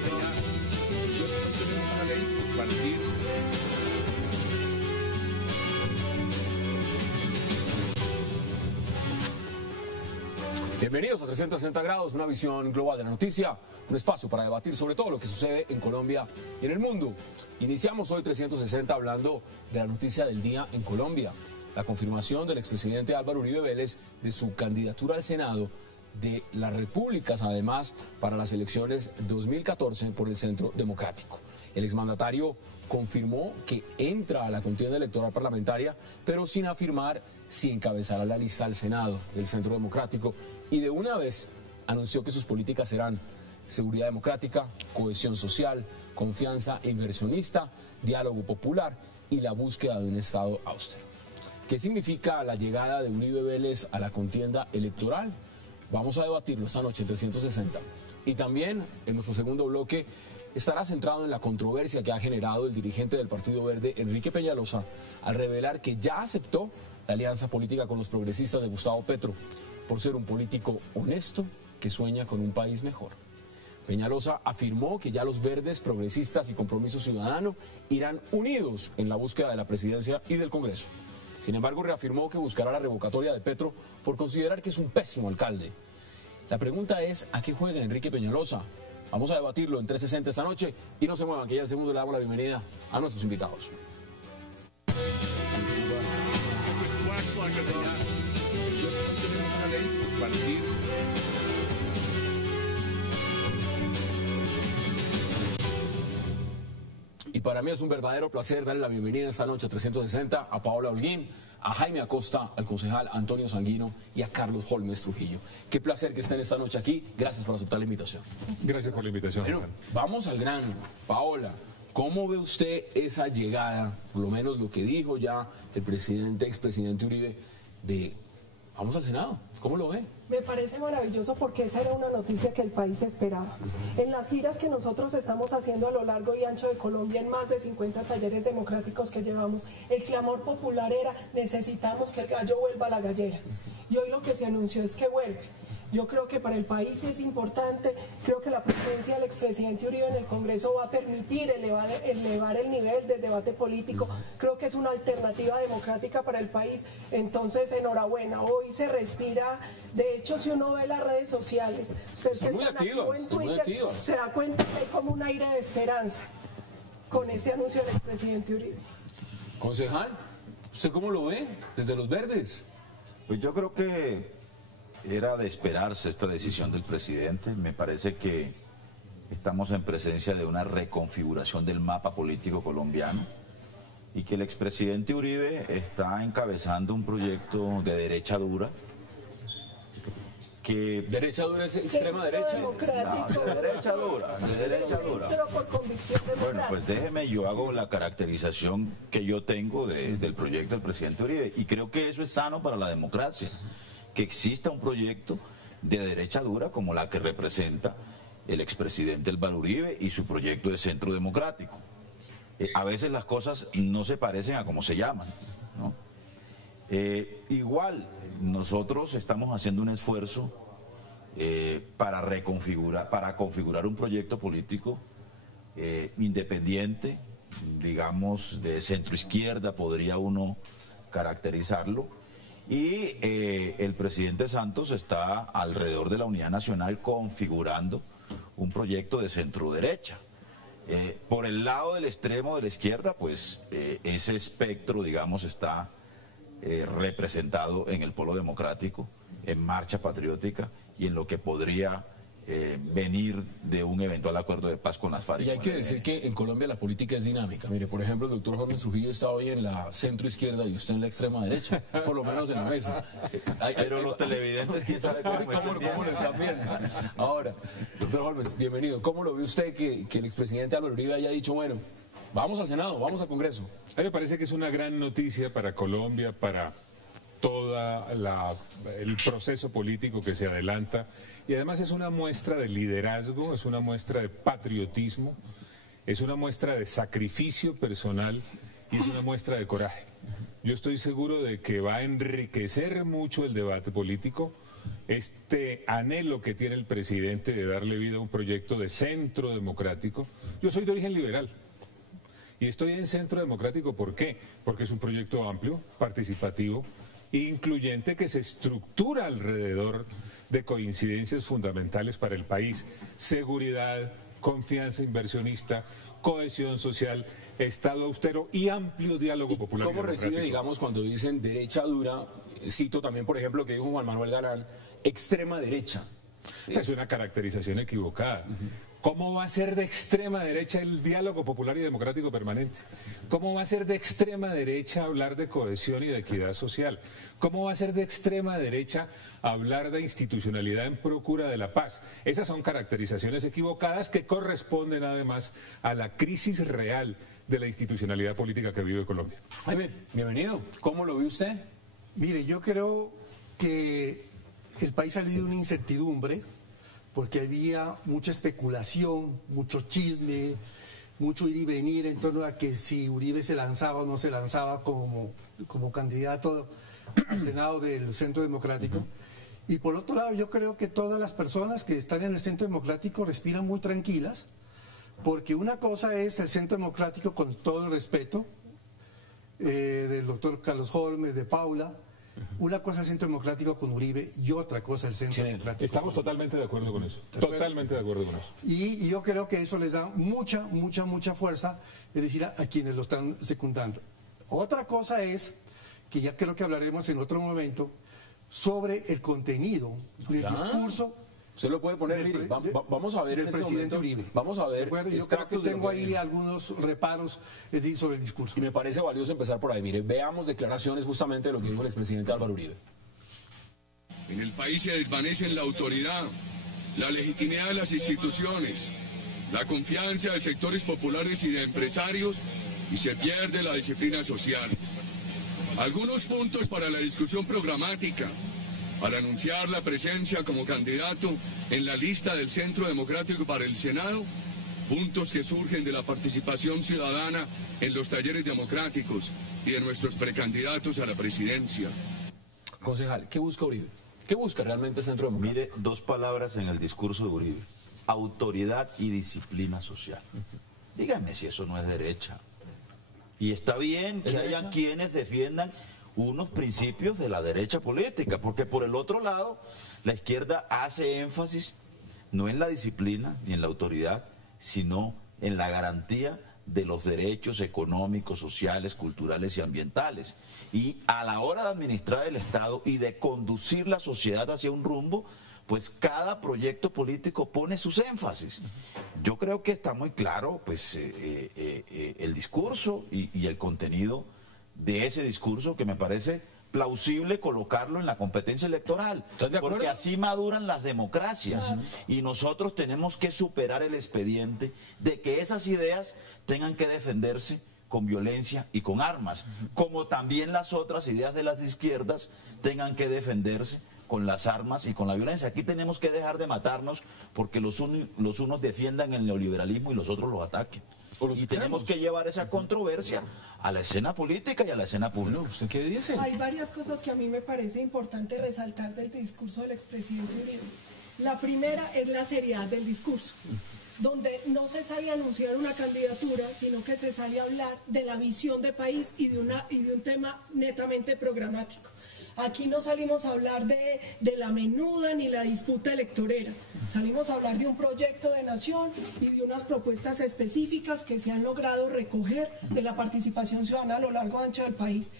día tenemos una ley por partido. Bienvenidos a 360 grados, una visión global de la noticia, un espacio para debatir sobre todo lo que sucede en Colombia y en el mundo. Iniciamos hoy 360 hablando de la noticia del día en Colombia, la confirmación del expresidente Álvaro Uribe Vélez de su candidatura al Senado de las Repúblicas, además para las elecciones 2014 por el Centro Democrático. El exmandatario confirmó que entra a la contienda electoral parlamentaria, pero sin afirmar si encabezará la lista al Senado del Centro Democrático, y de una vez anunció que sus políticas serán seguridad democrática, cohesión social, confianza inversionista, diálogo popular y la búsqueda de un Estado austero. ¿Qué significa la llegada de Uribe Vélez a la contienda electoral? Vamos a debatirlo esta noche en 360. Y también, en nuestro segundo bloque, estará centrado en la controversia que ha generado el dirigente del Partido Verde, Enrique Peñalosa, al revelar que ya aceptó la alianza política con los progresistas de Gustavo Petro, por ser un político honesto que sueña con un país mejor. Peñalosa afirmó que ya los verdes, progresistas y Compromiso Ciudadano irán unidos en la búsqueda de la presidencia y del Congreso. Sin embargo, reafirmó que buscará la revocatoria de Petro por considerar que es un pésimo alcalde. La pregunta es, ¿a qué juega Enrique Peñalosa? Vamos a debatirlo en 360 esta noche y no se muevan, que ya en segundo le damos la bienvenida a nuestros invitados. Y para mí es un verdadero placer darle la bienvenida esta noche a 360 a Paola Holguín, a Jaime Acosta, al concejal Antonio Sanguino y a Carlos Holmes Trujillo. Qué placer que estén esta noche aquí. Gracias por aceptar la invitación. Gracias por la invitación. Bueno, vamos al grano. Paola, ¿cómo ve usted esa llegada, por lo menos lo que dijo ya el expresidente Uribe, de vamos al Senado? ¿Cómo lo ve? Me parece maravilloso porque esa era una noticia que el país esperaba. En las giras que nosotros estamos haciendo a lo largo y ancho de Colombia, en más de 50 talleres democráticos que llevamos, el clamor popular era: necesitamos que el gallo vuelva a la gallera. Y hoy lo que se anunció es que vuelve. Yo creo que para el país es importante, creo que la presencia del expresidente Uribe en el Congreso va a permitir elevar el nivel del debate político. Creo que es una alternativa democrática para el país. Entonces, enhorabuena, hoy se respira. De hecho, si uno ve las redes sociales, son muy activas, se da cuenta que hay como un aire de esperanza con este anuncio del expresidente Uribe. Concejal, ¿usted cómo lo ve desde los verdes? Pues yo creo que era de esperarse esta decisión del presidente. Me parece que estamos en presencia de una reconfiguración del mapa político colombiano y que el expresidente Uribe está encabezando un proyecto de derecha dura. ¿Derecha dura es extrema derecha? No, de derecha dura, de derecha dura. Bueno, pues déjeme, yo hago la caracterización que yo tengo del proyecto del presidente Uribe y creo que eso es sano para la democracia, que exista un proyecto de derecha dura como la que representa el expresidente Álvaro Uribe y su proyecto de Centro Democrático. A veces las cosas no se parecen a como se llaman, ¿no? Igual, nosotros estamos haciendo un esfuerzo para configurar un proyecto político independiente, digamos, de centro-izquierda, podría uno caracterizarlo. Y el presidente Santos está alrededor de la Unidad Nacional configurando un proyecto de centro-derecha. Por el lado del extremo de la izquierda, pues ese espectro, digamos, está representado en el Polo Democrático, en Marcha Patriótica y en lo que podría venir de un eventual acuerdo de paz con las FARC. Y hay que decir que en Colombia la política es dinámica. Mire, por ejemplo, el doctor Holmes Trujillo está hoy en la centro izquierda y usted en la extrema derecha, por lo menos en la mesa. Pero los televidentes, ¿quién sabe cómo lo están viendo? Ahora, doctor Holmes, bienvenido. ¿Cómo lo ve usted que el expresidente Álvaro Uribe haya dicho, bueno, vamos al Senado, vamos al Congreso? A mí me parece que es una gran noticia para Colombia, para todo el proceso político que se adelanta, y además es una muestra de liderazgo, es una muestra de patriotismo, es una muestra de sacrificio personal y es una muestra de coraje. Yo estoy seguro de que va a enriquecer mucho el debate político este anhelo que tiene el presidente de darle vida a un proyecto de centro democrático. Yo soy de origen liberal y estoy en centro democrático, ¿por qué? Porque es un proyecto amplio, participativo e incluyente que se estructura alrededor de coincidencias fundamentales para el país: seguridad, confianza inversionista, cohesión social, Estado austero y amplio diálogo popular. ¿Cómo recibe, digamos, cuando dicen derecha dura? Cito también, por ejemplo, que dijo Juan Manuel Galán, extrema derecha. Es una caracterización equivocada. ¿Cómo va a ser de extrema derecha el diálogo popular y democrático permanente? ¿Cómo va a ser de extrema derecha hablar de cohesión y de equidad social? ¿Cómo va a ser de extrema derecha hablar de institucionalidad en procura de la paz? Esas son caracterizaciones equivocadas que corresponden además a la crisis real de la institucionalidad política que vive Colombia. Jaime, bienvenido. ¿Cómo lo ve usted? Mire, yo creo que el país ha vivido una incertidumbre porque había mucha especulación, mucho chisme, mucho ir y venir en torno a que si Uribe se lanzaba o no se lanzaba como candidato al Senado del Centro Democrático. Y por otro lado, yo creo que todas las personas que están en el Centro Democrático respiran muy tranquilas, porque una cosa es el Centro Democrático, con todo el respeto del doctor Carlos Holmes, de Paula. Una cosa es el Centro Democrático con Uribe y otra cosa el Centro Democrático. Estamos totalmente de acuerdo con eso. Totalmente de acuerdo con eso. Y yo creo que eso les da mucha fuerza, es decir, a quienes lo están secundando. Otra cosa es, que ya creo que hablaremos en otro momento, sobre el contenido del discurso. Usted lo puede poner, mire, vamos a ver del en este presidente momento, Uribe. vamos a ver Yo creo que extractos de tengo ahí algunos reparos sobre el discurso. Y me parece valioso empezar por ahí. Mire, veamos declaraciones justamente de lo que dijo el expresidente Álvaro Uribe. En el país se desvanecen la autoridad, la legitimidad de las instituciones, la confianza de sectores populares y de empresarios, y se pierde la disciplina social. Algunos puntos para la discusión programática, para anunciar la presencia como candidato en la lista del Centro Democrático para el Senado, puntos que surgen de la participación ciudadana en los talleres democráticos y de nuestros precandidatos a la presidencia. Concejal, ¿qué busca Uribe? ¿Qué busca realmente el Centro Democrático? Mire, dos palabras en el discurso de Uribe: autoridad y disciplina social. Dígame si eso no es derecha. Y está bien que haya quienes defiendan unos principios de la derecha política, porque por el otro lado, la izquierda hace énfasis no en la disciplina ni en la autoridad, sino en la garantía de los derechos económicos, sociales, culturales y ambientales. Y a la hora de administrar el Estado y de conducir la sociedad hacia un rumbo, pues cada proyecto político pone sus énfasis. Yo creo que está muy claro pues el discurso y el contenido de ese discurso, que me parece plausible colocarlo en la competencia electoral, porque así maduran las democracias y nosotros tenemos que superar el expediente de que esas ideas tengan que defenderse con violencia y con armas, como también las otras ideas de las izquierdas tengan que defenderse con las armas y con la violencia. Aquí tenemos que dejar de matarnos porque los unos defiendan el neoliberalismo y los otros los ataquen. Y tenemos que llevar esa controversia a la escena política y a la escena pública. ¿Usted qué dice? Hay varias cosas que a mí me parece importante resaltar del discurso del expresidente Uribe. La primera es la seriedad del discurso, donde no se sale a anunciar una candidatura, sino que se sale a hablar de la visión de país y de un tema netamente programático. Aquí no salimos a hablar de la menuda ni la disputa electorera. Salimos a hablar de un proyecto de nación y de unas propuestas específicas que se han logrado recoger de la participación ciudadana a lo largo y ancho del país.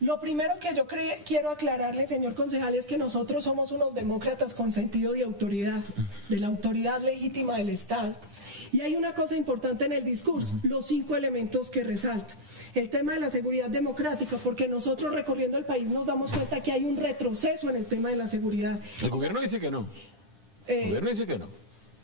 Lo primero que yo quiero aclararle, señor concejal, es que nosotros somos unos demócratas con sentido de autoridad, de la autoridad legítima del Estado. Y hay una cosa importante en el discurso, los 5 elementos que resalta. El tema de la seguridad democrática, porque nosotros recorriendo el país nos damos cuenta que hay un retroceso en el tema de la seguridad. El gobierno dice que no. El gobierno dice que no.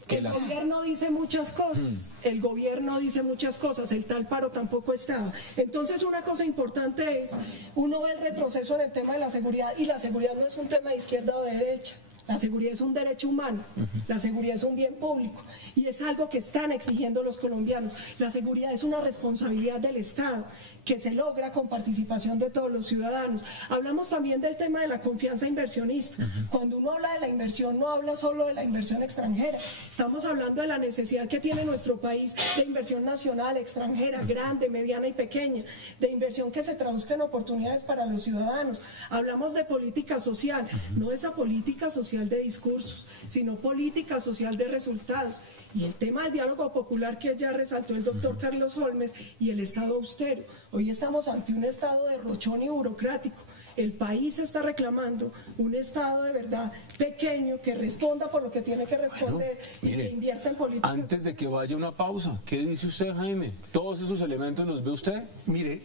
Gobierno dice muchas cosas, el gobierno dice muchas cosas, el tal paro tampoco estaba. Entonces una cosa importante es, uno ve el retroceso en el tema de la seguridad, y la seguridad no es un tema de izquierda o de derecha. La seguridad es un derecho humano, la seguridad es un bien público y es algo que están exigiendo los colombianos. La seguridad es una responsabilidad del Estado que se logra con participación de todos los ciudadanos. Hablamos también del tema de la confianza inversionista. Cuando uno habla de la inversión, no habla solo de la inversión extranjera. Estamos hablando de la necesidad que tiene nuestro país de inversión nacional, extranjera, grande, mediana y pequeña, de inversión que se traduzca en oportunidades para los ciudadanos. Hablamos de política social, no esa política social de discursos, sino política social de resultados. Y el tema del diálogo popular que ya resaltó el doctor Carlos Holmes y el Estado austero. Hoy estamos ante un Estado derrochón y burocrático. El país está reclamando un Estado de verdad pequeño que responda por lo que tiene que responder y que invierta en políticas. Antes de que vaya una pausa, ¿qué dice usted, Jaime? ¿Todos esos elementos los ve usted? Mire,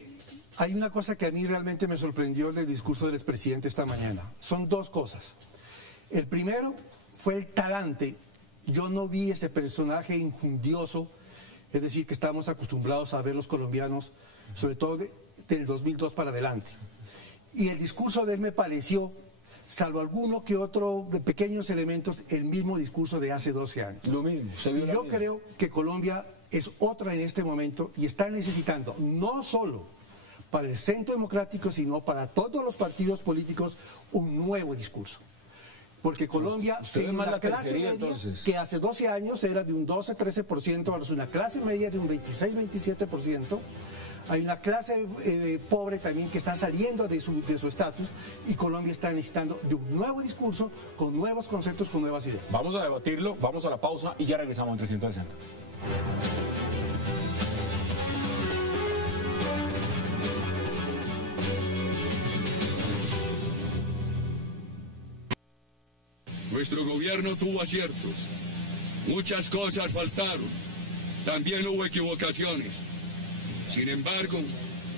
hay una cosa que a mí realmente me sorprendió del discurso del expresidente esta mañana. Son dos cosas. El primero fue el talante. Yo no vi ese personaje injundioso, es decir, que estamos acostumbrados a ver los colombianos, sobre todo del 2002 para adelante. Y el discurso de él me pareció, salvo alguno que otro de pequeños elementos, el mismo discurso de hace 12 años. Lo mismo. Y yo creo que Colombia es otra en este momento y está necesitando, no solo para el Centro Democrático, sino para todos los partidos políticos, un nuevo discurso. Porque Colombia tiene una clase media que hace 12 años era de un 12-13%, ahora es una clase media de un 26-27%. Hay una clase pobre también que está saliendo de su estatus y Colombia está necesitando de un nuevo discurso, con nuevos conceptos, con nuevas ideas. Vamos a debatirlo, vamos a la pausa y ya regresamos en 360. Nuestro gobierno tuvo aciertos, muchas cosas faltaron, también hubo equivocaciones. Sin embargo,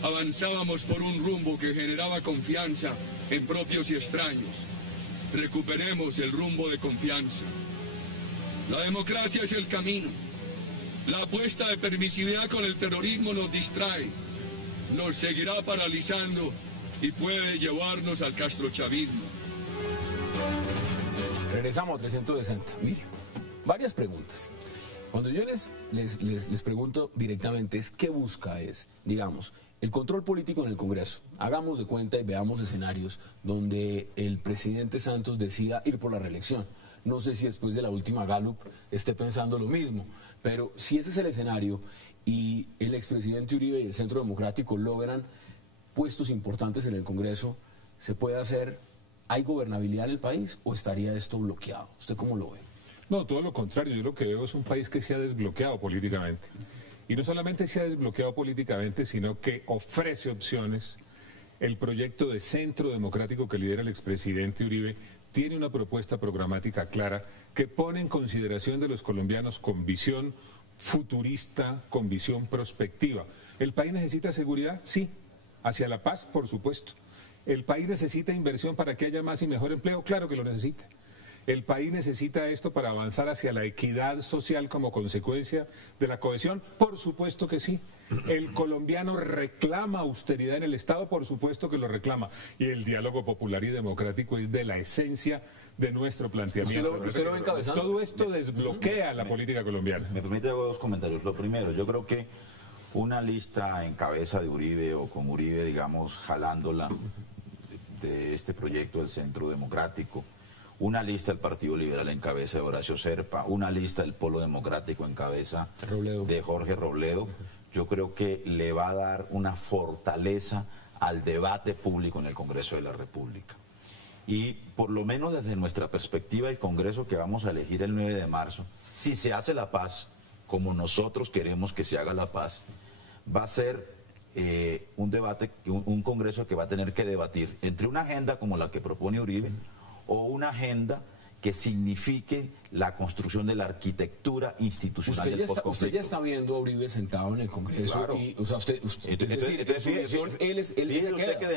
avanzábamos por un rumbo que generaba confianza en propios y extraños. Recuperemos el rumbo de confianza. La democracia es el camino. La apuesta de permisividad con el terrorismo nos distrae, nos seguirá paralizando y puede llevarnos al castrochavismo. Regresamos a 360. Mire, varias preguntas. Cuando yo les pregunto directamente es qué busca es, digamos, el control político en el Congreso. Hagamos de cuenta y veamos escenarios donde el presidente Santos decida ir por la reelección. No sé si después de la última Gallup esté pensando lo mismo, pero si ese es el escenario y el expresidente Uribe y el Centro Democrático logran puestos importantes en el Congreso, ¿se puede hacer? ¿Hay gobernabilidad en el país o estaría esto bloqueado? ¿Usted cómo lo ve? No, todo lo contrario. Yo lo que veo es un país que se ha desbloqueado políticamente. Y no solamente se ha desbloqueado políticamente, sino que ofrece opciones. El proyecto de Centro Democrático que lidera el expresidente Uribe tiene una propuesta programática clara que pone en consideración de los colombianos con visión futurista, con visión prospectiva. ¿El país necesita seguridad? Sí. ¿Hacia la paz? Por supuesto. ¿El país necesita inversión para que haya más y mejor empleo? Claro que lo necesita. ¿El país necesita esto para avanzar hacia la equidad social como consecuencia de la cohesión? Por supuesto que sí. ¿El colombiano reclama austeridad en el Estado? Por supuesto que lo reclama. Y el diálogo popular y democrático es de la esencia de nuestro planteamiento. ¿Usted lo ve encabezando? Todo esto desbloquea la política colombiana. Me permite dos comentarios. Lo primero, yo creo que una lista en cabeza de Uribe o con Uribe, digamos, jalándola de este proyecto del Centro Democrático, una lista del Partido Liberal en cabeza de Horacio Serpa, una lista del Polo Democrático en cabeza de Jorge Robledo, yo creo que le va a dar una fortaleza al debate público en el Congreso de la República. Y por lo menos desde nuestra perspectiva, el Congreso que vamos a elegir el 9 de marzo, si se hace la paz, como nosotros queremos que se haga la paz, va a ser un debate, un Congreso que va a tener que debatir entre una agenda como la que propone Uribe o una agenda que signifique la construcción de la arquitectura institucional del postconflicto. Usted ya está viendo a Uribe sentado en el Congreso. Claro. Y, o sea, él se usted que de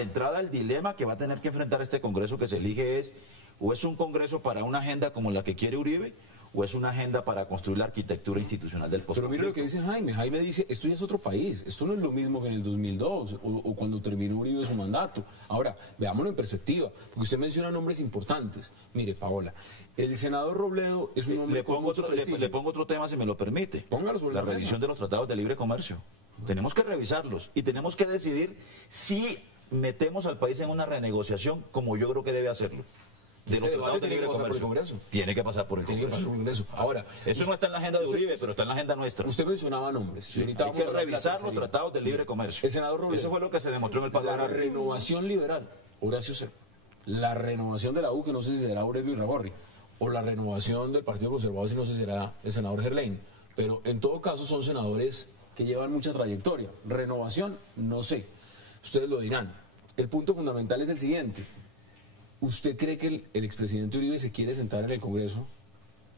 entrada el dilema que va a tener que enfrentar este Congreso que se elige es, o es un Congreso para una agenda como la que quiere Uribe, o es una agenda para construir la arquitectura institucional del Pero mire lo que dice Jaime. Jaime dice, esto ya es otro país, esto no es lo mismo que en el 2002 o cuando terminó Uribe su mandato. Ahora, veámoslo en perspectiva, porque usted menciona nombres importantes. Mire, Paola, el senador Robledo es un hombre Le pongo otro tema, si me lo permite. Póngalo sobre la la mesa. revisión de los tratados de libre comercio. Tenemos que revisarlos y tenemos que decidir si metemos al país en una renegociación, como yo creo que debe hacerlo. De Ese los tratados de debate libre tiene que pasar por el comercio. Congreso. Tiene que pasar por el Tiene que pasar Congreso. por el Congreso. Ahora, Eso no está en la agenda de Uribe, pero está en la agenda nuestra. usted mencionaba nombres. Y ahorita Hay vamos que a hablar de la revisar los tercera. tratados de libre comercio. El senador Robledo. Eso fue lo que se demostró en el La Parlamento. renovación liberal, Horacio Serpa. La renovación de la U, que no sé si será Aurelio Iragorri, o la renovación del Partido Conservador, si no sé si será el senador Gerlain. Pero en todo caso son senadores que llevan mucha trayectoria. Renovación, no sé. Ustedes lo dirán. El punto fundamental es el siguiente. ¿Usted cree que el expresidente Uribe se quiere sentar en el Congreso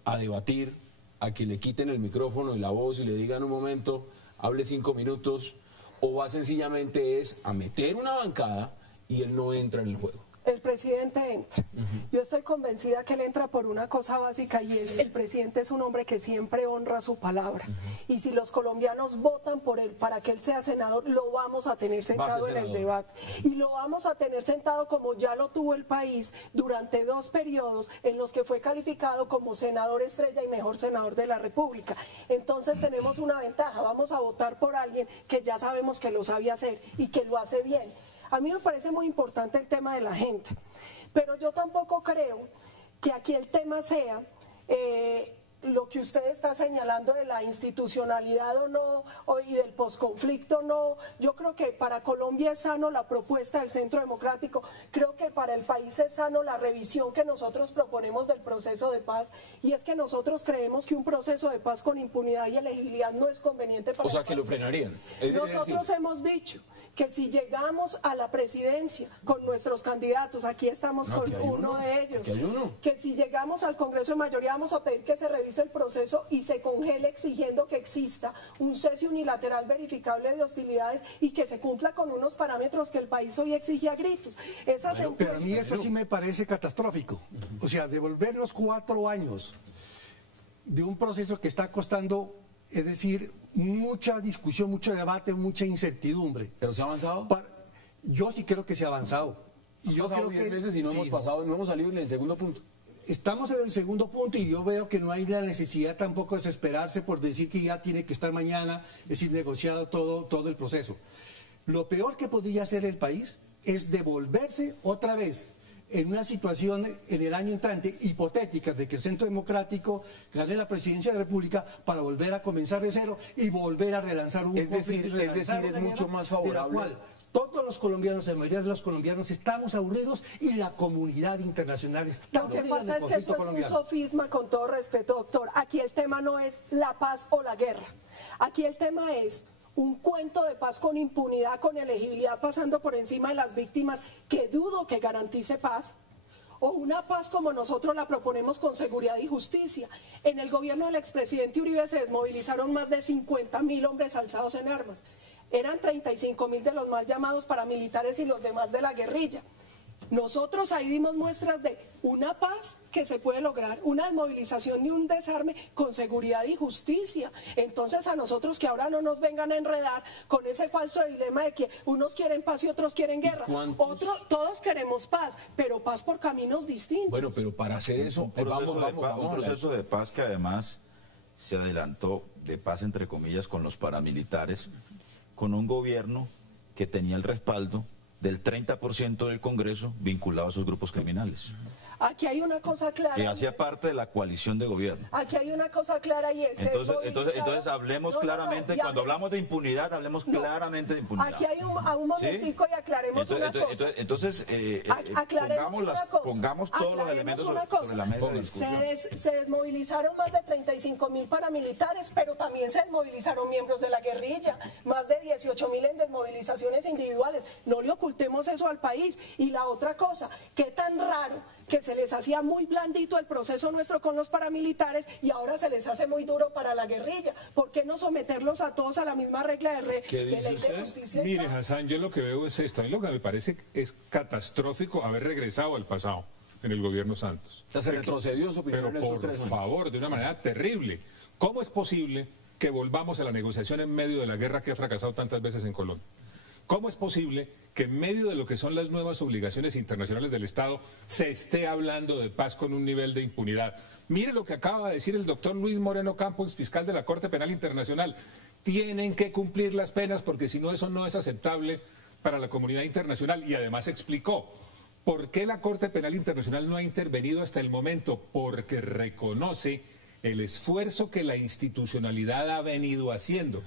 a debatir, a que le quiten el micrófono y la voz y le digan un momento, hable 5 minutos, o va sencillamente es a meter una bancada y él no entra en el juego? El presidente entra. Yo estoy convencida que él entra por una cosa básica y es el presidente es un hombre que siempre honra su palabra. Y si los colombianos votan por él para que él sea senador, lo vamos a tener sentado en el debate. Y lo vamos a tener sentado como ya lo tuvo el país durante 2 periodos en los que fue calificado como senador estrella y mejor senador de la República. Entonces tenemos una ventaja. Vamos a votar por alguien que ya sabemos que lo sabe hacer y que lo hace bien. A mí me parece muy importante el tema de la gente, pero yo tampoco creo que aquí el tema sea lo que usted está señalando de la institucionalidad o no, y del posconflicto no. Yo creo que para Colombia es sano la propuesta del Centro Democrático, creo que para el país es sano la revisión que nosotros proponemos del proceso de paz, y es que nosotros creemos que un proceso de paz con impunidad y elegibilidad no es conveniente para O sea, el que lo país. frenarían. Nosotros hemos dicho que si llegamos a la presidencia con nuestros candidatos, aquí estamos No, con aquí hay uno de ellos, aquí hay uno. que si llegamos al Congreso de mayoría vamos a pedir que se revise el proceso y se congele exigiendo que exista un cese unilateral verificable de hostilidades y que se cumpla con unos parámetros que el país hoy exige a gritos. Esas Pero a mí eso sí me parece catastrófico. O sea, devolvernos 4 años de un proceso que está costando, es decir, mucha discusión, mucho debate, mucha incertidumbre. ¿Pero se ha avanzado? Yo sí creo que se ha avanzado. Y yo creo 10 meses y no sí, hemos pasado, no hemos salido en el segundo punto. Estamos en el segundo punto y yo veo que no hay la necesidad tampoco de desesperarse por decir que ya tiene que estar mañana, es decir, negociado todo el proceso. Lo peor que podría hacer el país es devolverse otra vez en una situación en el año entrante hipotética de que el Centro Democrático gane la presidencia de la República para volver a comenzar de cero y volver a relanzar un Es decir, conflicto y relanzar es una mucho guerra más de la favorable. cual todos los colombianos, la mayoría de los colombianos estamos aburridos y la comunidad internacional está Lo que aburrida pasa del es que eso conflicto es un colombiano. sofisma, con todo respeto, doctor. Aquí el tema no es la paz o la guerra. Aquí el tema es un cuento de paz con impunidad, con elegibilidad pasando por encima de las víctimas, que dudo que garantice paz, o una paz como nosotros la proponemos con seguridad y justicia. En el gobierno del expresidente Uribe se desmovilizaron más de 50.000 hombres alzados en armas. Eran 35.000 de los mal llamados paramilitares y los demás de la guerrilla. Nosotros ahí dimos muestras de una paz que se puede lograr, una desmovilización y un desarme con seguridad y justicia. Entonces a nosotros que ahora no nos vengan a enredar con ese falso dilema de que unos quieren paz y otros quieren guerra. Todos queremos paz, pero paz por caminos distintos. Bueno, pero para hacer eso, Un proceso de paz que además se adelantó, de paz entre comillas, con los paramilitares, con un gobierno que tenía el respaldo del 30% del Congreso vinculado a esos grupos criminales. Aquí hay una cosa clara. Que hacía parte de la coalición de gobierno. Aquí hay una cosa clara y es... Entonces hablemos claramente, cuando hablamos de impunidad, hablemos claramente de impunidad. Aquí hay un momentico, ¿sí? Y aclaremos una cosa. Entonces, pongamos todos los elementos sobre la mesa de discusión. Se desmovilizaron más de 35.000 paramilitares, pero también se desmovilizaron miembros de la guerrilla, más de 18.000 en desmovilizaciones individuales. No le ocultemos eso al país. Y la otra cosa, qué tan raro que se les hacía muy blandito el proceso nuestro con los paramilitares y ahora se les hace muy duro para la guerrilla. ¿Por qué no someterlos a todos a la misma regla de ley de justicia? Mire, Hassan, yo lo que veo es esto. A mí lo que me parece es catastrófico haber regresado al pasado. en el gobierno Santos. O sea, se retrocedió su opinión Pero en estos por 3 años. favor, de una manera terrible. ¿Cómo es posible que volvamos a la negociación en medio de la guerra que ha fracasado tantas veces en Colombia? ¿Cómo es posible que en medio de lo que son las nuevas obligaciones internacionales del Estado se esté hablando de paz con un nivel de impunidad? Mire lo que acaba de decir el doctor Luis Moreno Campos, fiscal de la Corte Penal Internacional. Tienen que cumplir las penas porque si no, eso no es aceptable para la comunidad internacional. Y además explicó por qué la Corte Penal Internacional no ha intervenido hasta el momento, porque reconoce el esfuerzo que la institucionalidad ha venido haciendo.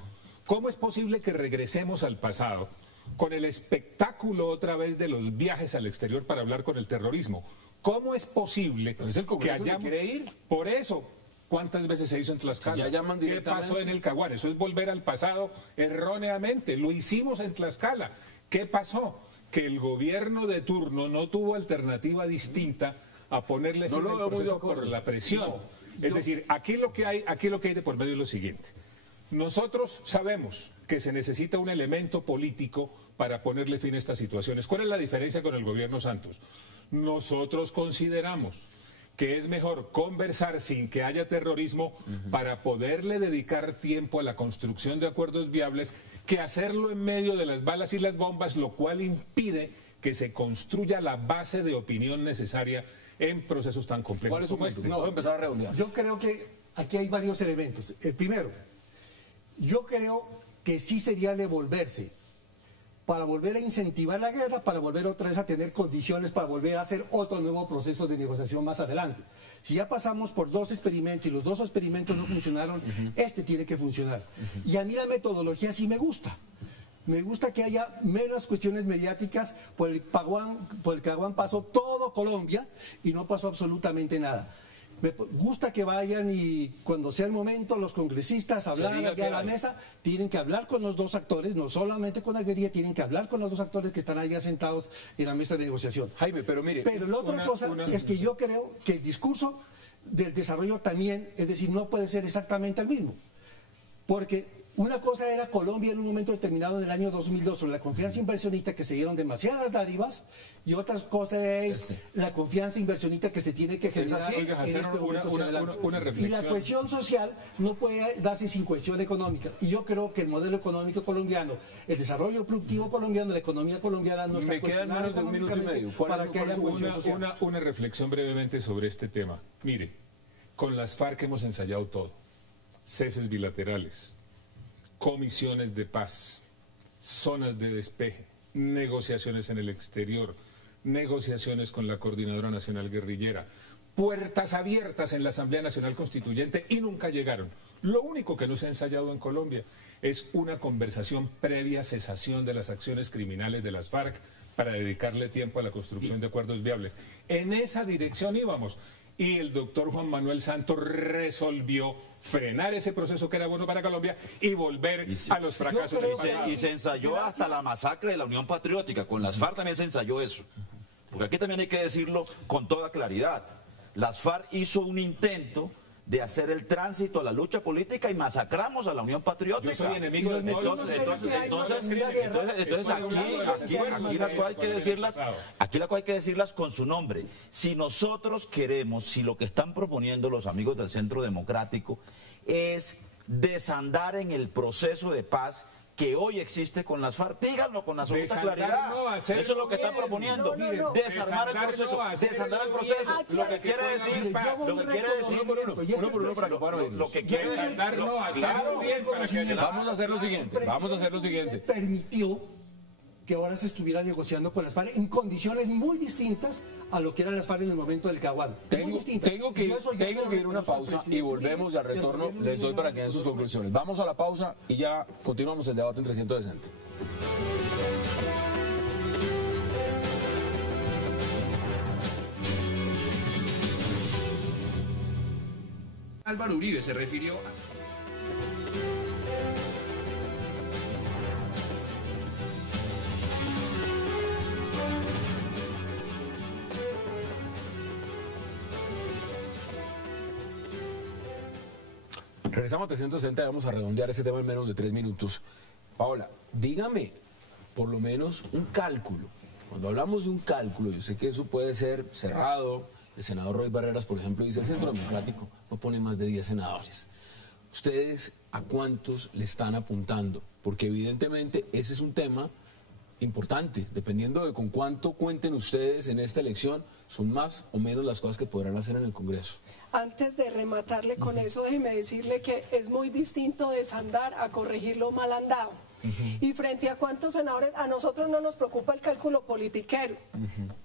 ¿Cómo es posible que regresemos al pasado con el espectáculo otra vez de los viajes al exterior para hablar con el terrorismo? ¿Cómo es posible Pero es el que Congreso que hayamos... quiere ir. Por eso, ¿cuántas veces se hizo en Tlaxcala? Ya llaman ¿Qué directamente. pasó en el Caguán? Eso es volver al pasado erróneamente. Lo hicimos en Tlaxcala. ¿Qué pasó? Que el gobierno de turno no tuvo alternativa distinta a ponerle fin lo al veo muy de proceso acuerdo. por la presión. Es decir, aquí lo que hay de por medio es lo siguiente. Nosotros sabemos que se necesita un elemento político para ponerle fin a estas situaciones. ¿Cuál es la diferencia con el gobierno Santos? Nosotros consideramos que es mejor conversar sin que haya terrorismo para poderle dedicar tiempo a la construcción de acuerdos viables que hacerlo en medio de las balas y las bombas, lo cual impide que se construya la base de opinión necesaria en procesos tan complejos ¿Cuál es su como método? este. Voy a empezar a redondear. Yo creo que aquí hay varios elementos. El primero, yo creo que sí sería devolverse para volver a incentivar la guerra, para volver otra vez a tener condiciones, para volver a hacer otro nuevo proceso de negociación más adelante. Si ya pasamos por 2 experimentos y los 2 experimentos no funcionaron, este tiene que funcionar. Y a mí la metodología sí me gusta. Me gusta que haya menos cuestiones mediáticas. Por el Caguán pasó todo Colombia y no pasó absolutamente nada. Me gusta que vayan y cuando sea el momento los congresistas hablar diga aquí qué a la hay. mesa, tienen que hablar con los 2 actores, no solamente con la guerrilla, tienen que hablar con los 2 actores que están allá sentados en la mesa de negociación. Jaime, pero mire, Pero la otra cosa es que yo creo que el discurso del desarrollo también, es decir, no puede ser exactamente el mismo. Porque una cosa era Colombia en un momento determinado del año 2002 sobre la confianza inversionista, que se dieron demasiadas dádivas, y otra cosa es la confianza inversionista que se tiene que generar así, oiga, en hacer este momento hacia adelante. una Y la reflexión. cohesión social no puede darse sin cohesión económica. Y yo creo que el modelo económico colombiano, el desarrollo productivo colombiano, la economía colombiana no está Me quedan cohesionada menos de un minuto y económicamente medio. ¿Cuál para es- que cuál haya es su cohesión social. Una reflexión brevemente sobre este tema. Mire, con las FARC hemos ensayado todo. Ceses bilaterales, comisiones de paz, zonas de despeje, negociaciones en el exterior, negociaciones con la Coordinadora Nacional Guerrillera, puertas abiertas en la Asamblea Nacional Constituyente y nunca llegaron. Lo único que no se ha ensayado en Colombia es una conversación previa cesación de las acciones criminales de las FARC para dedicarle tiempo a la construcción de acuerdos viables. En esa dirección íbamos. Y el doctor Juan Manuel Santos resolvió frenar ese proceso que era bueno para Colombia y volver a los fracasos del pasado. Y se ensayó hasta la masacre de la Unión Patriótica. Con las FARC también se ensayó eso. Porque aquí también hay que decirlo con toda claridad. Las FARC hizo un intento de hacer el tránsito a la lucha política y masacramos a la Unión Patriótica. Yo soy enemigo de todos los Entonces aquí las cosas hay que decirlas, aquí las cosas hay que decirlas con su nombre. Si nosotros queremos, si lo que están proponiendo los amigos del Centro Democrático es desandar en el proceso de paz que hoy existe con las FARC, díganlo con absoluta Desandar claridad. no, hacerlo Eso es lo que están bien. proponiendo. No, no, no. Desarmar el Desandar proceso. no, hacerlo Desandar el bien. proceso. Aquí Lo hay que que quiere decir, Yo lo que quiere decir, uno por uno para que puedan oírnos. lo que quiere decir, Desandar no, hacerlo bien para que Vamos a hacer lo siguiente, vamos a hacer lo siguiente. Permitió que ahora se estuviera negociando con las FARC en condiciones muy distintas a lo que eran las FARC en el momento del Caguán. Muy distintas. Tengo que Y eso yo creo ir a una que el pausa y presidente volvemos y al del retorno gobierno les doy no para que den sus conclusiones. Vamos a la pausa y ya continuamos el debate en 360. Álvaro Uribe se refirió a... Regresamos a 360 y vamos a redondear este tema en menos de 3 minutos. Paola, dígame por lo menos un cálculo Cuando hablamos de un cálculo, yo sé que eso puede ser cerrado. El senador Roy Barreras, por ejemplo, dice: el Centro Democrático no pone más de 10 senadores. ¿Ustedes a cuántos le están apuntando? Porque evidentemente ese es un tema importante. Dependiendo de con cuánto cuenten ustedes en esta elección, son más o menos las cosas que podrán hacer en el Congreso. Antes de rematarle con eso, déjeme decirle que es muy distinto desandar a corregir lo mal andado. Y frente a cuántos senadores, a nosotros no nos preocupa el cálculo politiquero.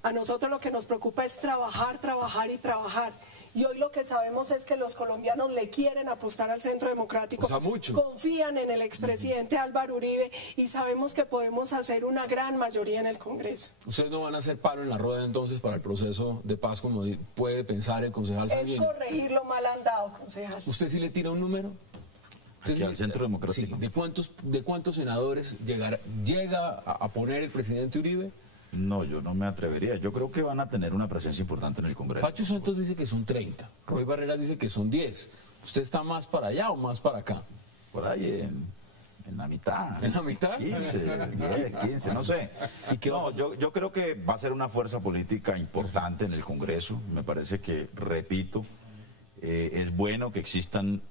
A nosotros lo que nos preocupa es trabajar, trabajar y trabajar. Y hoy lo que sabemos es que los colombianos le quieren apostar al Centro Democrático, o sea, mucho. Confían en el expresidente Álvaro Uribe y sabemos que podemos hacer una gran mayoría en el Congreso. ¿Ustedes no van a hacer palo en la rueda entonces para el proceso de paz, como puede pensar el concejal Sanguino? Es corregir lo mal andado, concejal. ¿Usted sí le tira un número? Hacia el Centro Democrático. Sí. ¿De cuántos senadores llega a poner el presidente Uribe? No, yo no me atrevería. Yo creo que van a tener una presencia importante en el Congreso. Pacho Santos dice que son 30. Roy Barreras dice que son 10. ¿Usted está más para allá o más para acá? Por ahí en la mitad. ¿En la mitad? 15, 10, 15, no sé. ¿Y qué No, yo creo que va a ser una fuerza política importante en el Congreso. Me parece que, repito, es bueno que existan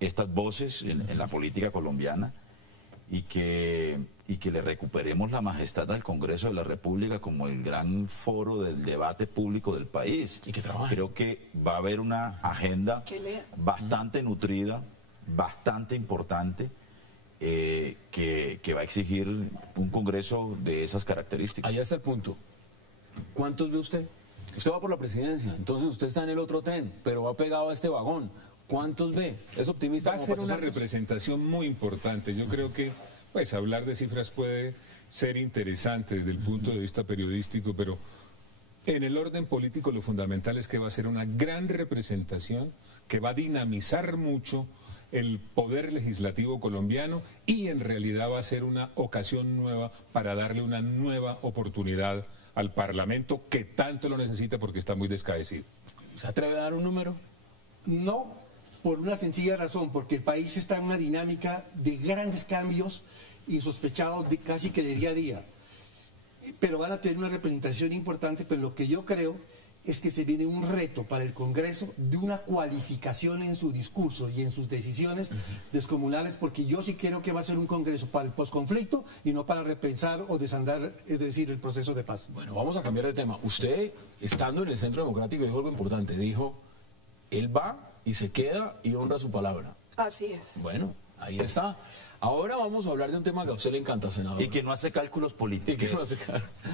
estas voces en la política colombiana y que le recuperemos la majestad al Congreso de la República como el gran foro del debate público del país. Y que trabaje. Creo que va a haber una agenda bastante nutrida, bastante importante, que va a exigir un Congreso de esas características. Allá está el punto. ¿Cuántos ve usted? Usted va por la presidencia, entonces usted está en el otro tren, pero va pegado a este vagón. ¿Cuántos ve? ¿Es optimista? Va a ser una representación muy importante. Yo creo que pues hablar de cifras puede ser interesante desde el punto de vista periodístico, pero en el orden político lo fundamental es que va a ser una gran representación que va a dinamizar mucho el poder legislativo colombiano y en realidad va a ser una ocasión nueva para darle una nueva oportunidad al Parlamento que tanto lo necesita porque está muy descaecido. ¿Se atreve a dar un número? No, por una sencilla razón, porque el país está en una dinámica de grandes cambios insospechados casi que de día a día. Pero van a tener una representación importante, pero lo que yo creo es que se viene un reto para el Congreso de una cualificación en su discurso y en sus decisiones descomunales, porque yo sí creo que va a ser un Congreso para el posconflicto y no para repensar o desandar, es decir, el proceso de paz. Bueno, vamos a cambiar de tema. Usted, estando en el Centro Democrático, dijo algo importante. Dijo, él va y se queda y honra su palabra. Así es. Bueno, ahí está. Ahora vamos a hablar de un tema que a usted le encanta, senador. Y que no hace cálculos políticos. Y que no hace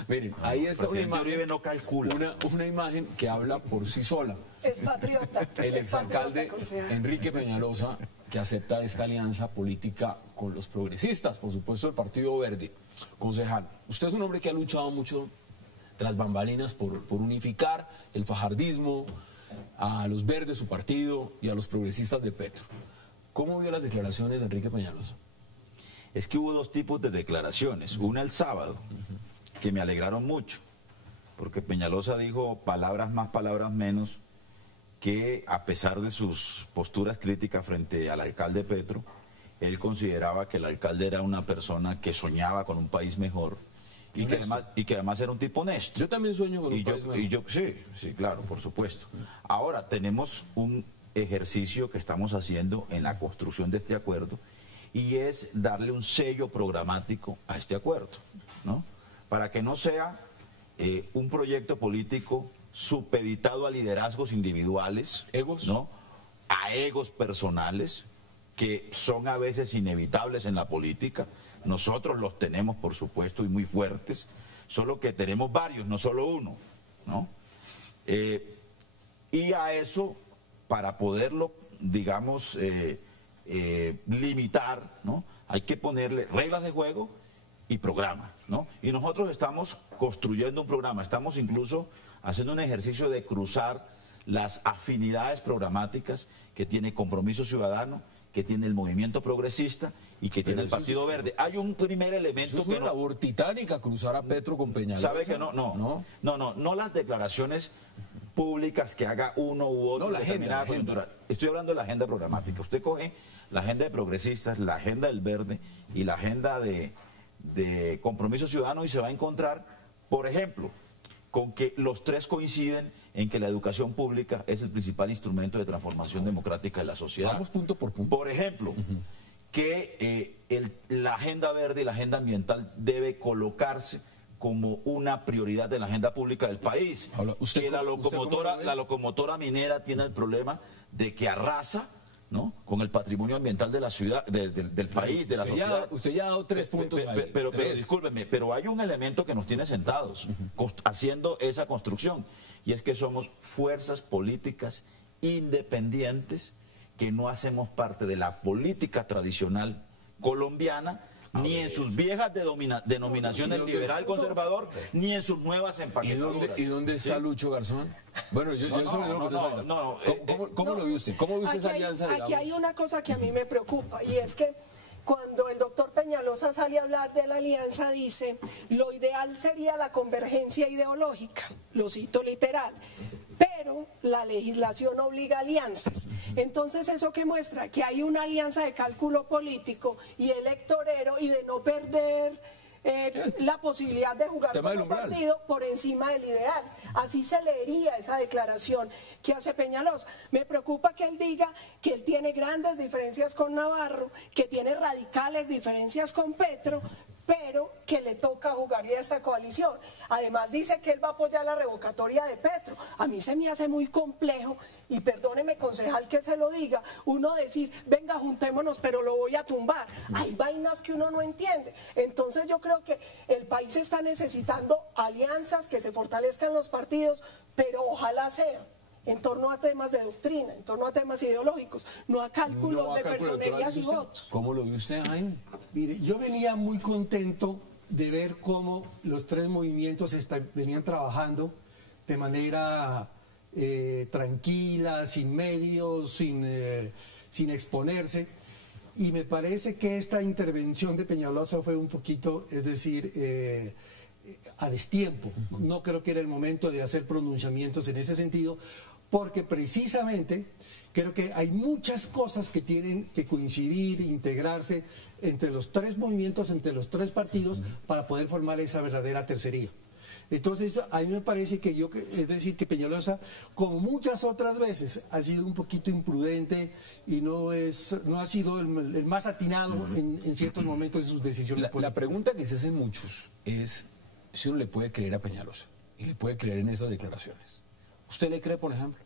Miren, ahí está una imagen, Uribe no calcula. una imagen que habla por sí sola. Es patriota. El es exalcalde patriota, concejal. Enrique Peñalosa, que acepta esta alianza política con los progresistas, por supuesto el Partido Verde. Concejal, usted es un hombre que ha luchado mucho tras bambalinas por unificar el fajardismo, a los verdes, su partido, y a los progresistas de Petro. ¿Cómo vio las declaraciones de Enrique Peñalosa? Es que hubo dos tipos de declaraciones. Una el sábado, que me alegraron mucho, porque Peñalosa dijo palabras más, palabras menos, que a pesar de sus posturas críticas frente al alcalde Petro, él consideraba que el alcalde era una persona que soñaba con un país mejor y que además era un tipo honesto. Yo también sueño con un país mejor. Sí, claro, por supuesto. Ahora tenemos un ejercicio que estamos haciendo en la construcción de este acuerdo, y es darle un sello programático a este acuerdo, ¿no? Para que no sea un proyecto político supeditado a liderazgos individuales, egos, ¿no? A egos personales, que son a veces inevitables en la política. Nosotros los tenemos, por supuesto, y muy fuertes, solo que tenemos varios, no solo uno, ¿no? Y a eso, para poderlo, digamos, limitar, ¿no? Hay que ponerle reglas de juego y programa, ¿no? Y nosotros estamos construyendo un programa, estamos incluso haciendo un ejercicio de cruzar las afinidades programáticas que tiene Compromiso Ciudadano, que tiene el Movimiento Progresista y que tiene el Partido Verde. Hay un primer elemento que no... Es una labor titánica cruzar a Petro con Peñalosa. ¿Sabe que no las declaraciones públicas que haga uno u otro, la agenda. Estoy hablando de la agenda programática. Usted coge la agenda de progresistas, la agenda del Verde y la agenda de Compromiso Ciudadano y se va a encontrar Por ejemplo, con que los tres coinciden en que la educación pública es el principal instrumento de transformación democrática de la sociedad. Vamos punto por punto. Por ejemplo, que la agenda verde y la agenda ambiental debe colocarse como una prioridad de la agenda pública del país. Que la locomotora minera tiene el problema de que arrasa, ¿no?, con el patrimonio ambiental de la ciudad, del país, de la sociedad. Usted ya ha dado 3 puntos ahí. Pero discúlpeme, pero hay un elemento que nos tiene sentados haciendo esa construcción, y es que somos fuerzas políticas independientes que no hacemos parte de la política tradicional colombiana, ni en sus viejas denominaciones liberal conservador, ni en sus nuevas empaquetaduras. ¿Y dónde está Lucho Garzón? Bueno, ¿Cómo lo vio usted? ¿Cómo vio usted esa alianza? Aquí hay una cosa que a mí me preocupa, y es que cuando el doctor Peñalosa sale a hablar de la alianza, dice, lo ideal sería la convergencia ideológica, lo cito literal, pero la legislación obliga a alianzas. Entonces, ¿eso qué muestra? Que hay una alianza de cálculo político y electorero y de no perder la posibilidad de jugar con un partido por encima del ideal. Así se leería esa declaración que hace Peñalosa. Me preocupa que él diga que él tiene grandes diferencias con Navarro, que tiene radicales diferencias con Petro, pero que le toca jugarle a esta coalición. Además dice que él va a apoyar la revocatoria de Petro. A mí se me hace muy complejo, y perdóneme, concejal, que se lo diga, uno decir, venga, juntémonos, pero lo voy a tumbar. Hay vainas que uno no entiende. Entonces yo creo que el país está necesitando alianzas, que se fortalezcan los partidos, pero ojalá sean en torno a temas de doctrina, en torno a temas ideológicos, no a cálculos de personerías y votos. ¿Cómo lo vio usted, Jaime? Mire, yo venía muy contento de ver cómo los tres movimientos venían trabajando de manera tranquila, sin medios, sin exponerse. Y me parece que esta intervención de Peñalosa fue un poquito, es decir, a destiempo. No creo que era el momento de hacer pronunciamientos en ese sentido, porque precisamente creo que hay muchas cosas que tienen que coincidir, integrarse entre los tres movimientos, entre los tres partidos, para poder formar esa verdadera tercería. Entonces, a mí me parece que es decir, que Peñalosa, como muchas otras veces, ha sido un poquito imprudente y no ha sido el más atinado en ciertos momentos de sus decisiones políticas. La pregunta que se hacen muchos es si uno le puede creer a Peñalosa y le puede creer en estas declaraciones. ¿Usted le cree, por ejemplo?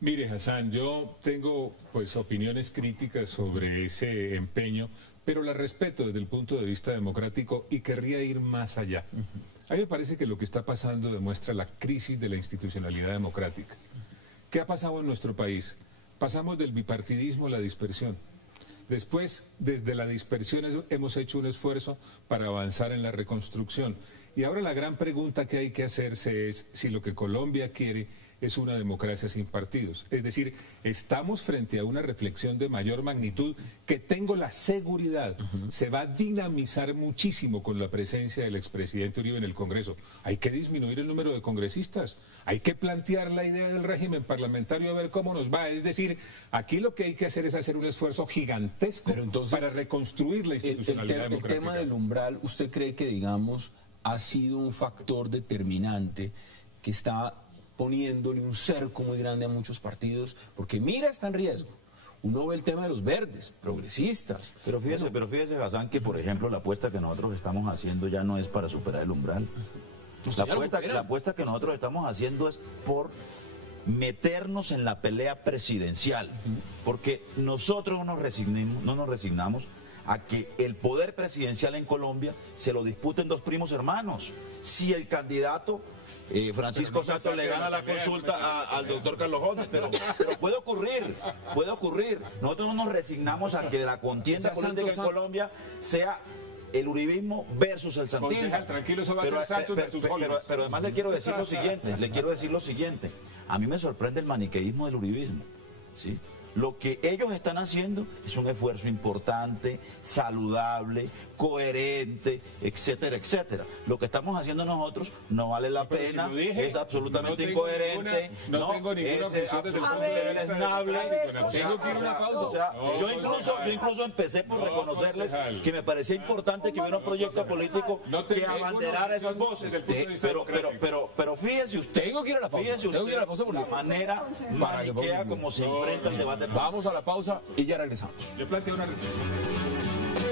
Mire, Hassan, yo tengo pues opiniones críticas sobre ese empeño, pero las respeto desde el punto de vista democrático y querría ir más allá. A mí me parece que lo que está pasando demuestra la crisis de la institucionalidad democrática. ¿Qué ha pasado en nuestro país? Pasamos del bipartidismo a la dispersión. Después, desde la dispersión hemos hecho un esfuerzo para avanzar en la reconstrucción. Y ahora la gran pregunta que hay que hacerse es si lo que Colombia quiere es una democracia sin partidos. Es decir, estamos frente a una reflexión de mayor magnitud que tengo la seguridad se va a dinamizar muchísimo con la presencia del expresidente Uribe en el Congreso. Hay que disminuir el número de congresistas, hay que plantear la idea del régimen parlamentario a ver cómo nos va. Es decir, aquí lo que hay que hacer es hacer un esfuerzo gigantesco para reconstruir la institucionalidad democrática. El tema del umbral, ¿usted cree que, digamos, ha sido un factor determinante que está poniéndole un cerco muy grande a muchos partidos? Porque mira, está en riesgo. Uno ve el tema de los verdes, progresistas. Pero fíjese, Hassan, que por ejemplo la apuesta que nosotros estamos haciendo ya no es para superar el umbral. La apuesta que nosotros estamos haciendo es por meternos en la pelea presidencial. Porque nosotros no nos resignamos a que el poder presidencial en Colombia se lo disputen dos primos hermanos. Si el candidato Francisco Santos le gana la consulta al doctor Carlos Holmes, pero puede ocurrir. Nosotros no nos resignamos a que la contienda política en Colombia sea el uribismo versus el santismo. Concejal, tranquilo, eso va a ser Santos versus Holmes. Pero además le quiero decir lo siguiente, a mí me sorprende el maniqueísmo del uribismo, ¿sí? Lo que ellos están haciendo es un esfuerzo importante, saludable, coherente, etcétera, etcétera. Lo que estamos haciendo nosotros no vale la pena, si lo dije, es absolutamente no tengo incoherente, no tengo ninguna objeción desde el punto de vista deleznable. Tengo que ir a una pausa. O sea, No, yo incluso empecé por reconocerles concejal. que me parecía importante que hubiera un proyecto político No que tengo abanderara esas voces. desde el punto de vista Pero fíjese usted, Tengo que ir a la pausa. fíjese Tengo que ir a la pausa usted porque- la manera maniquea como se enfrenta el debate. Vamos a la pausa y ya regresamos. Yo planteo una reflexión.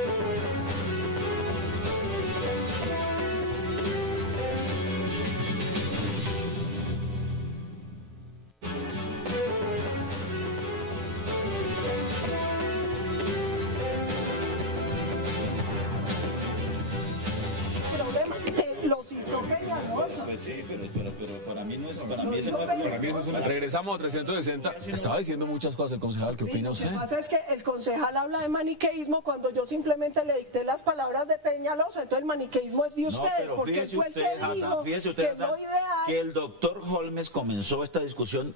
Problema, lo citó Peñalosa. Pues sí, pero para mí no es, para mí eso no es una Regresamos a 360. Estaba diciendo muchas cosas el concejal. ¿Qué Sí, opina lo usted? que pasa es que el concejal habla de maniqueísmo cuando yo simplemente le dicté las palabras de Peñalosa. Entonces el maniqueísmo es de ustedes, pero porque él fíjese fue el que usted, Hassan, dijo fíjese que usted, lo Hassan, ideal... que el doctor Holmes comenzó esta discusión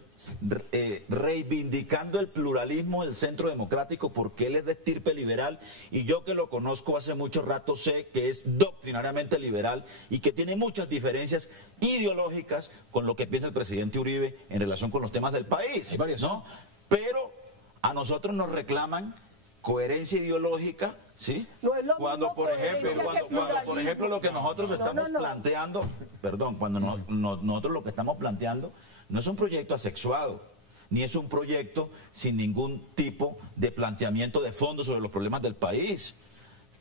reivindicando el pluralismo del Centro Democrático porque él es de estirpe liberal y yo que lo conozco hace mucho rato sé que es doctrinariamente liberal y que tiene muchas diferencias ideológicas con lo que piensa el presidente Uribe en relación con los temas del país, Hay varias, ¿no? Pero a nosotros nos reclaman coherencia ideológica, ¿sí? No es lo cuando mismo por ejemplo, coherencia que cuando por ejemplo lo que nosotros No, estamos no. planteando, perdón, cuando nosotros lo que estamos planteando no es un proyecto asexuado, ni es un proyecto sin ningún tipo de planteamiento de fondo sobre los problemas del país.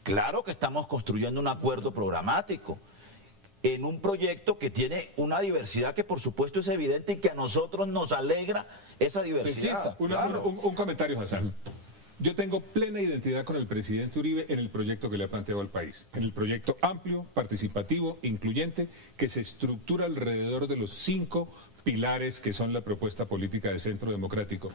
Claro que estamos construyendo un acuerdo programático en un proyecto que tiene una diversidad que por supuesto es evidente y que a nosotros nos alegra esa diversidad. Exista. Claro. Un comentario, Hassan. Yo tengo plena identidad con el presidente Uribe en el proyecto que le ha planteado al país, en el proyecto amplio, participativo, incluyente, que se estructura alrededor de los 5 pilares que son la propuesta política de Centro Democrático.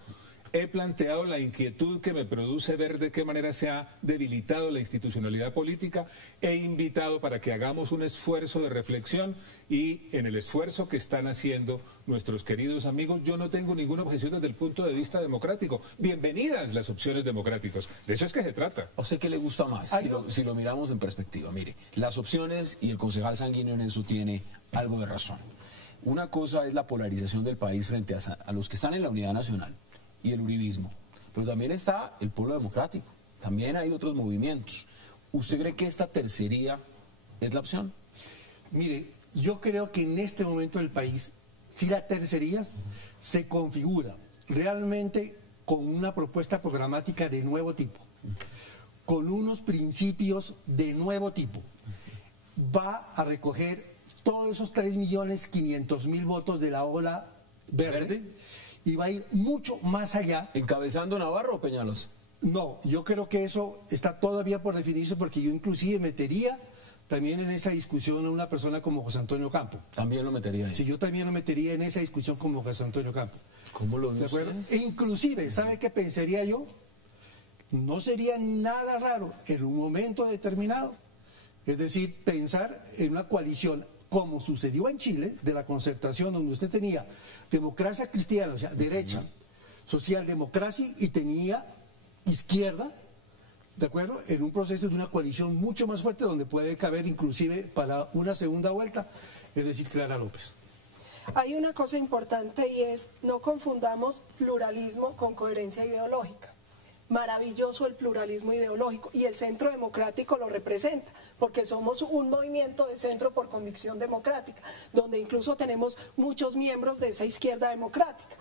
He planteado la inquietud que me produce ver de qué manera se ha debilitado la institucionalidad política. He invitado para que hagamos un esfuerzo de reflexión y en el esfuerzo que están haciendo nuestros queridos amigos, yo no tengo ninguna objeción desde el punto de vista democrático. Bienvenidas las opciones democráticas. De eso es que se trata. ¿A usted qué le gusta más? Si lo miramos en perspectiva. Mire, las opciones y el concejal Sanguíneo en eso tiene algo de razón. Una cosa es la polarización del país frente a los que están en la unidad nacional y el uribismo. Pero también está el pueblo democrático. También hay otros movimientos. ¿Usted cree que esta tercería es la opción? Mire, yo creo que en este momento del país, si la tercería se configura realmente con una propuesta programática de nuevo tipo, con unos principios de nuevo tipo, va a recoger todos esos 3.500.000 votos de la ola verde y va a ir mucho más allá. ¿Encabezando Navarro o Peñalosa? No, yo creo que eso está todavía por definirse porque yo inclusive metería también en esa discusión a una persona como José Antonio Campo. También lo metería ahí. Si yo también lo metería en esa discusión como José Antonio Campo. ¿Cómo lo ¿De ve acuerdo? usted? E inclusive, ¿sabe qué pensaría yo? No sería nada raro en un momento determinado, es decir, pensar en una coalición como sucedió en Chile, de la concertación donde usted tenía democracia cristiana, o sea, derecha, socialdemocracia y tenía izquierda, ¿de acuerdo? En un proceso de una coalición mucho más fuerte donde puede caber inclusive para una segunda vuelta, es decir, Clara López. Hay una cosa importante y es, no confundamos pluralismo con coherencia ideológica. Maravilloso el pluralismo ideológico y el Centro Democrático lo representa, porque somos un movimiento de centro por convicción democrática, donde incluso tenemos muchos miembros de esa izquierda democrática.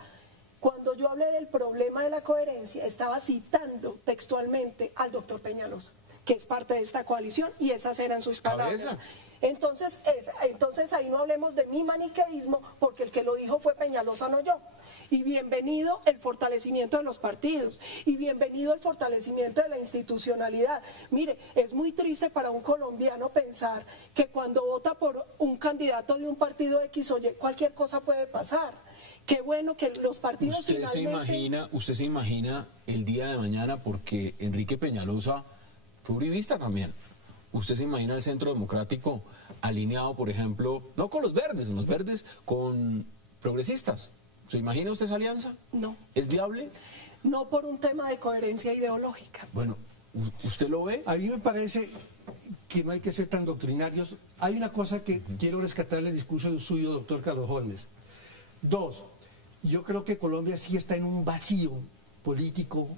Cuando yo hablé del problema de la coherencia, estaba citando textualmente al doctor Peñalosa, que es parte de esta coalición, y esas eran sus palabras. Entonces ahí no hablemos de mi maniqueísmo, porque el que lo dijo fue Peñalosa, no yo. Y bienvenido el fortalecimiento de los partidos, y bienvenido el fortalecimiento de la institucionalidad. Mire, es muy triste para un colombiano pensar que cuando vota por un candidato de un partido X o Y, cualquier cosa puede pasar. Qué bueno que los partidos ¿Usted finalmente... se imagina el día de mañana, porque Enrique Peñalosa fue uribista también? ¿Usted se imagina el Centro Democrático alineado, por ejemplo, no con los verdes, con progresistas? ¿Se imagina usted esa alianza? No. ¿Es viable? no por un tema de coherencia ideológica. Bueno, ¿usted lo ve? A mí me parece que no hay que ser tan doctrinarios. Hay una cosa que quiero rescatar del discurso suyo, doctor Carlos Holmes. 2, yo creo que Colombia sí está en un vacío político,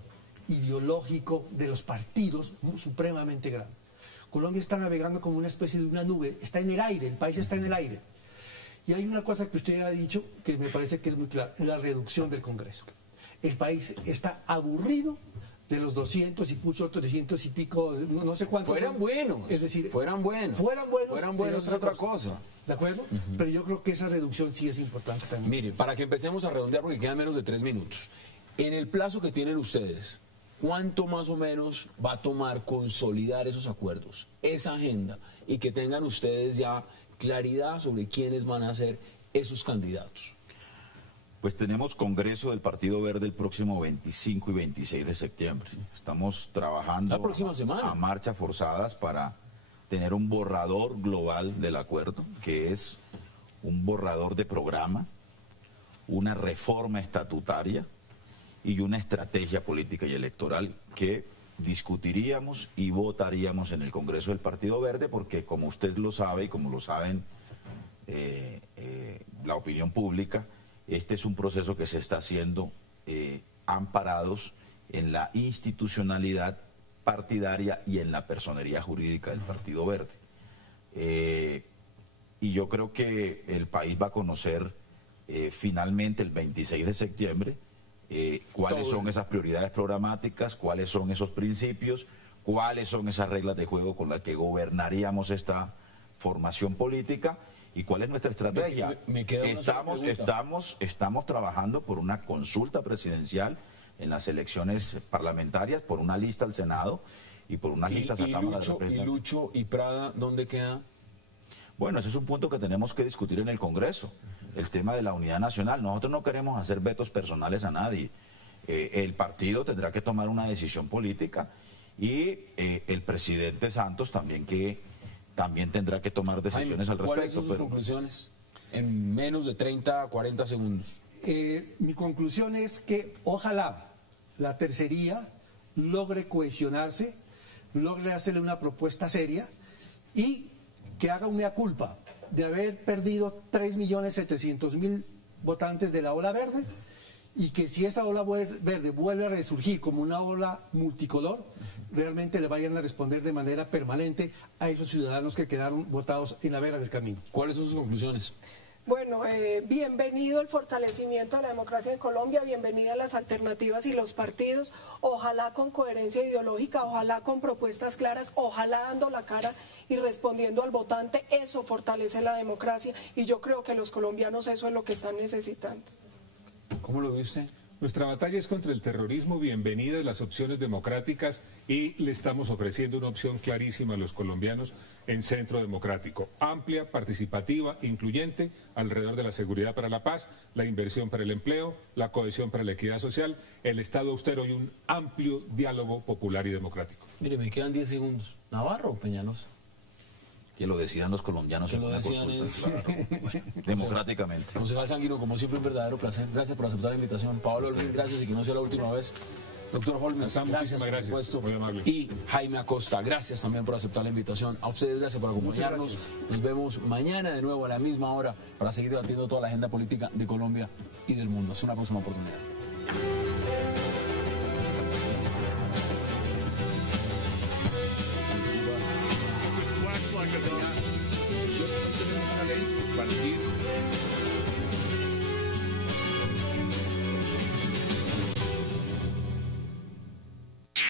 ideológico, de los partidos supremamente grande. Colombia está navegando como una especie de una nube, está en el aire, el país está en el aire. Y hay una cosa que usted ha dicho que me parece que es muy clara, la reducción del Congreso. El país está aburrido de los 200 y muchos 300 y pico, no sé cuántos. Fueran buenos. Es decir, fueran buenos es otra cosa. ¿De acuerdo? Pero yo creo que esa reducción sí es importante también. Mire, para que empecemos a redondear, porque quedan menos de 3 minutos. En el plazo que tienen ustedes, ¿cuánto más o menos va a tomar consolidar esos acuerdos, esa agenda, y que tengan ustedes ya claridad sobre quiénes van a ser esos candidatos? Pues tenemos Congreso del Partido Verde el próximo 25 y 26 de septiembre. Estamos trabajando la próxima semana a marchas forzadas para tener un borrador global del acuerdo, que es un borrador de programa, una reforma estatutaria y una estrategia política y electoral que discutiríamos y votaríamos en el Congreso del Partido Verde, porque como usted lo sabe y como lo saben la opinión pública, este es un proceso que se está haciendo amparados en la institucionalidad partidaria y en la personería jurídica del Partido Verde. Y yo creo que el país va a conocer finalmente el 26 de septiembre cuáles son esas prioridades programáticas, cuáles son esos principios, cuáles son esas reglas de juego con las que gobernaríamos esta formación política y cuál es nuestra estrategia. Estamos trabajando por una consulta presidencial en las elecciones parlamentarias, por una lista al Senado y por unas listas a Cámara de Representantes. ¿Y Lucho y Prada dónde queda? Bueno, ese es un punto que tenemos que discutir en el Congreso, el tema de la unidad nacional. Nosotros no queremos hacer vetos personales a nadie. El partido tendrá que tomar una decisión política y el presidente Santos también tendrá que tomar decisiones al respecto. ¿Cuáles son sus conclusiones en menos de 30 a 40 segundos? Mi conclusión es que ojalá la tercería logre cohesionarse, logre hacerle una propuesta seria y que haga una culpa de haber perdido 3.700.000 votantes de la ola verde y que si esa ola verde vuelve a resurgir como una ola multicolor, realmente le vayan a responder de manera permanente a esos ciudadanos que quedaron votados en la vera del camino. ¿Cuáles son sus conclusiones? Bueno, bienvenido el fortalecimiento de la democracia en Colombia, bienvenidas las alternativas y los partidos, ojalá con coherencia ideológica, ojalá con propuestas claras, ojalá dando la cara y respondiendo al votante, eso fortalece la democracia y yo creo que los colombianos eso es lo que están necesitando. ¿Cómo lo ve usted? Nuestra batalla es contra el terrorismo, bienvenidas las opciones democráticas y le estamos ofreciendo una opción clarísima a los colombianos en Centro Democrático, amplia, participativa, incluyente, alrededor de la seguridad para la paz, la inversión para el empleo, la cohesión para la equidad social, el Estado austero y un amplio diálogo popular y democrático. Mire, me quedan 10 segundos. ¿Navarro o Peñalosa? Que lo decidan los colombianos en una consulta, claro. Democráticamente. Concejal Sanguino, como siempre, un verdadero placer. Gracias por aceptar la invitación. Pablo Holguín, gracias y que no sea la última vez. Doctor Holmes, gracias por supuesto. Muy amable. Y Jaime Acosta, gracias también por aceptar la invitación. A ustedes, gracias por acompañarnos. Nos vemos mañana de nuevo a la misma hora para seguir debatiendo toda la agenda política de Colombia y del mundo. Es una próxima oportunidad. Tenemos una ley, partir